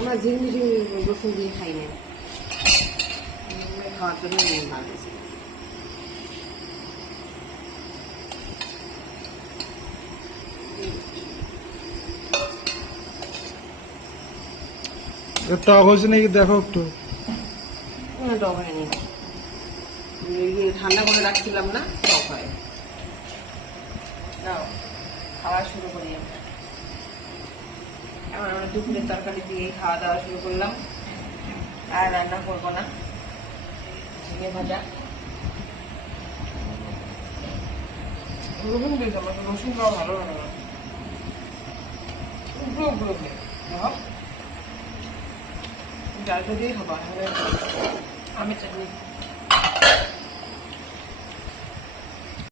আমরা ঝিঙে রসুন দিয়ে খাই না, খাওয়ার জন্য ভালো হয়েছে। টক হয়েছে নাকি দেখো একটু। টক হয়নি, ঠান্ডা করে রাখছিলাম না, টক হয়। নাও খাওয়া শুরু করি আমরা। এখন আমরা দুপুরের তরকারি দিয়ে খাওয়া দাওয়া শুরু করলাম, আর রান্না করবো না। ঝিঙে ভাজা, রসুন দিয়েছে, আমার রসুন খাওয়া ভালো লাগে না, উপরে উপরে উঠে দেখো ডালটা দিয়েই খাবো। আমের চাটনি